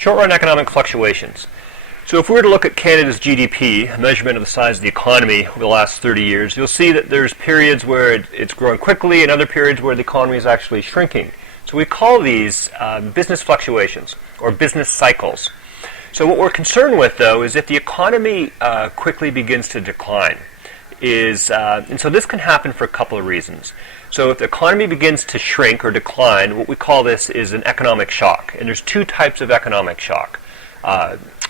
Short-run economic fluctuations. So if we were to look at Canada's GDP, a measurement of the size of the economy over the last 30 years, you'll see that there's periods where it's growing quickly and other periods where the economy is actually shrinking. So we call these business fluctuations or business cycles. So what we're concerned with, though, is if the economy quickly begins to decline. And so this can happen for a couple of reasons. So if the economy begins to shrink or decline, what we call this is an economic shock. And there's two types of economic shock.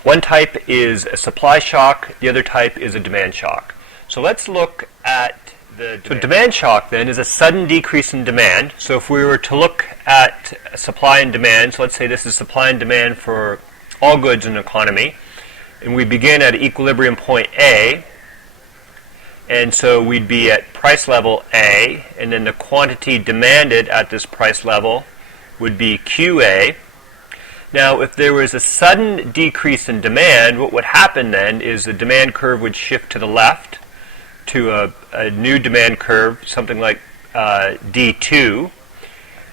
One type is a supply shock, the other type is a demand shock. So let's look at the demand shock then is a sudden decrease in demand. So if we were to look at supply and demand, so let's say this is supply and demand for all goods in an economy, and we begin at equilibrium point A, and so we'd be at price level A, and then the quantity demanded at this price level would be QA. Now, if there was a sudden decrease in demand, what would happen then is the demand curve would shift to the left to a new demand curve, something like D2.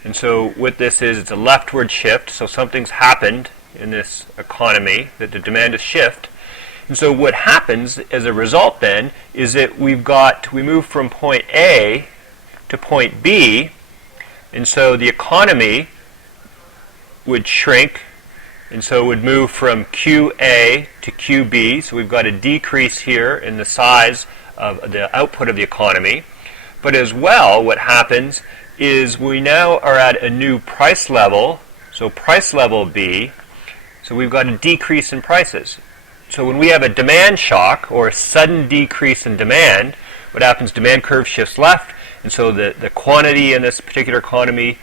And so what this is, it's a leftward shift, so something's happened in this economy, that the demand is shift. And so what happens as a result then is that we move from point A to point B, and so the economy would shrink, and so it would move from QA to QB. So we've got a decrease here in the size of the output of the economy. But as well, what happens is we now are at a new price level, so price level B, so we've got a decrease in prices. So when we have a demand shock or a sudden decrease in demand, what happens, demand curve shifts left, and so the quantity in this particular economy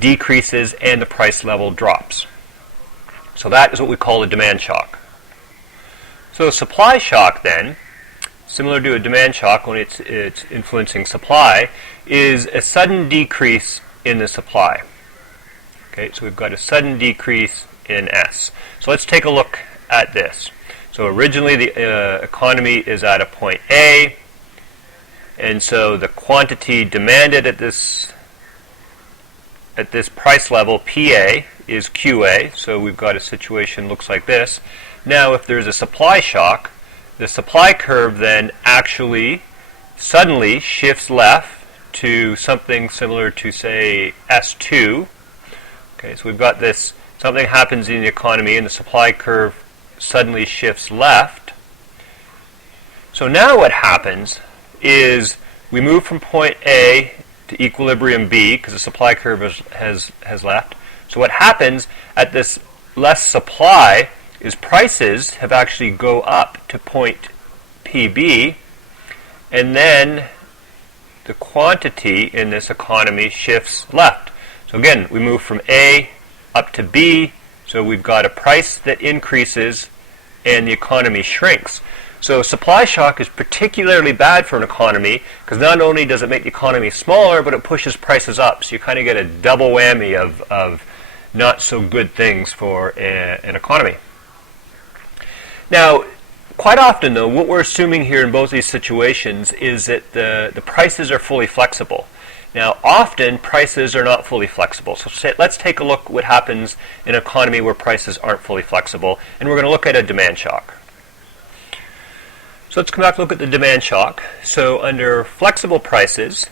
decreases and the price level drops. So that is what we call a demand shock. So a supply shock then, similar to a demand shock when it's influencing supply, is a sudden decrease in the supply. Okay, so we've got a sudden decrease in S. So let's take a look at this. So originally the economy is at a point A, and so the quantity demanded at this price level, PA, is QA. So we've got a situation looks like this. Now if there's a supply shock, the supply curve then actually suddenly shifts left to something similar to, say, S2. Okay, so we've got this, something happens in the economy and the supply curve suddenly shifts left. So now what happens is we move from point A to equilibrium B because the supply curve has left. So what happens at this less supply is prices have actually go up to point PB, and then the quantity in this economy shifts left. So again, we move from A up to B, so we've got a price that increases and the economy shrinks. So supply shock is particularly bad for an economy because not only does it make the economy smaller, but it pushes prices up. So you kind of get a double whammy of not so good things for an economy. Now, quite often though, what we're assuming here in both these situations is that the prices are fully flexible. Now, often prices are not fully flexible. So let's take a look what happens in an economy where prices aren't fully flexible, and we're going to look at a demand shock. So let's come back and look at the demand shock. So under flexible prices,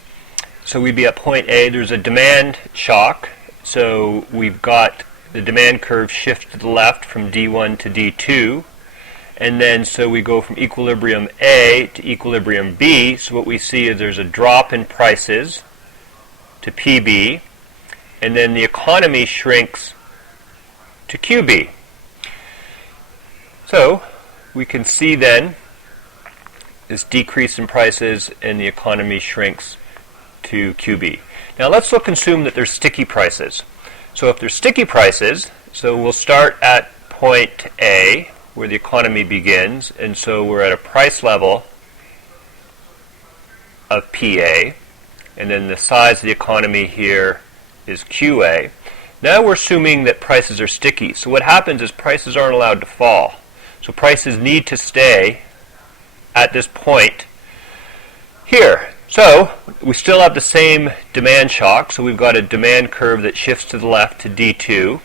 so we'd be at point A, there's a demand shock. So we've got the demand curve shift to the left from D1 to D2. And then so we go from equilibrium A to equilibrium B. So what we see is there's a drop in prices to PB, and then the economy shrinks to QB. So we can see then this decrease in prices and the economy shrinks to QB. Now let's assume that there's sticky prices. So if there's sticky prices, so we'll start at point A where the economy begins, and so we're at a price level of PA, and then the size of the economy here is QA. Now we're assuming that prices are sticky. So what happens is prices aren't allowed to fall. So prices need to stay at this point here. So we still have the same demand shock. So we've got a demand curve that shifts to the left to D2.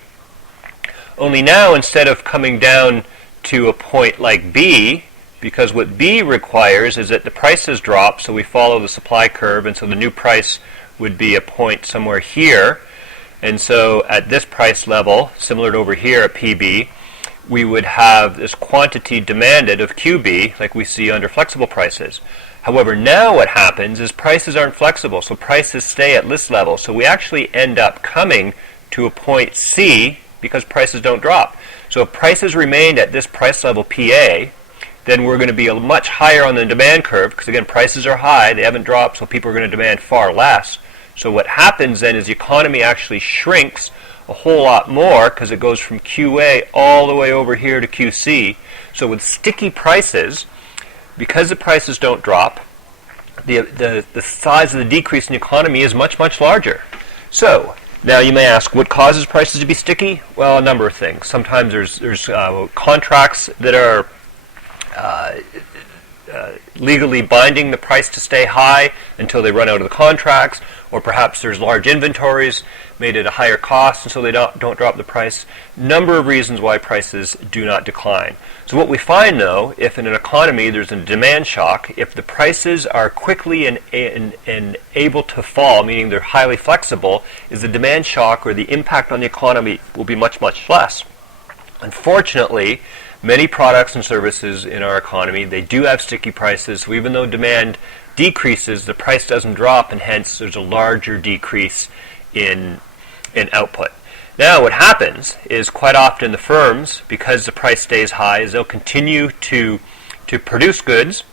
Only now, instead of coming down to a point like B, because what B requires is that the prices drop, so we follow the supply curve, and so the new price would be a point somewhere here. And so at this price level, similar to over here at PB, we would have this quantity demanded of QB like we see under flexible prices. However, now what happens is prices aren't flexible, so prices stay at this level. So we actually end up coming to a point C because prices don't drop. So if prices remained at this price level PA, then we're going to be much higher on the demand curve because, again, prices are high, they haven't dropped, so people are going to demand far less. So what happens then is the economy actually shrinks a whole lot more because it goes from QA all the way over here to QC. So with sticky prices, because the prices don't drop, the size of the decrease in the economy is much, much larger. So now you may ask, what causes prices to be sticky? Well, a number of things. Sometimes there's contracts that are legally binding the price to stay high until they run out of the contracts, or perhaps there's large inventories made at a higher cost and so they don't drop the price. Number of reasons why prices do not decline. So what we find, though, if in an economy there's a demand shock, if the prices are quickly and able to fall, meaning they're highly flexible, is the demand shock or the impact on the economy will be much, much less. Unfortunately, many products and services in our economy, they do have sticky prices, so even though demand decreases, the price doesn't drop, and hence there's a larger decrease in output. Now what happens is quite often the firms, because the price stays high, is they'll continue to produce goods,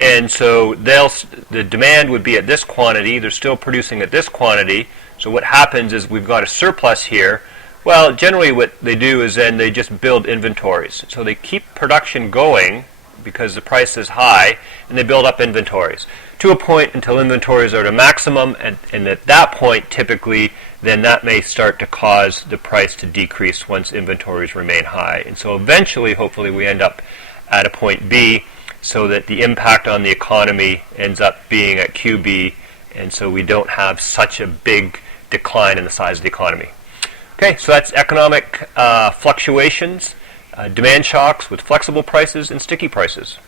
and so the demand would be at this quantity, they're still producing at this quantity, so what happens is we've got a surplus here. Well, generally what they do is then they just build inventories. So they keep production going because the price is high, and they build up inventories to a point until inventories are at a maximum, and at that point, typically, then that may start to cause the price to decrease once inventories remain high. And so eventually, hopefully, we end up at a point B so that the impact on the economy ends up being at QB, and so we don't have such a big decline in the size of the economy. Okay, so that's economic fluctuations, demand shocks with flexible prices and sticky prices.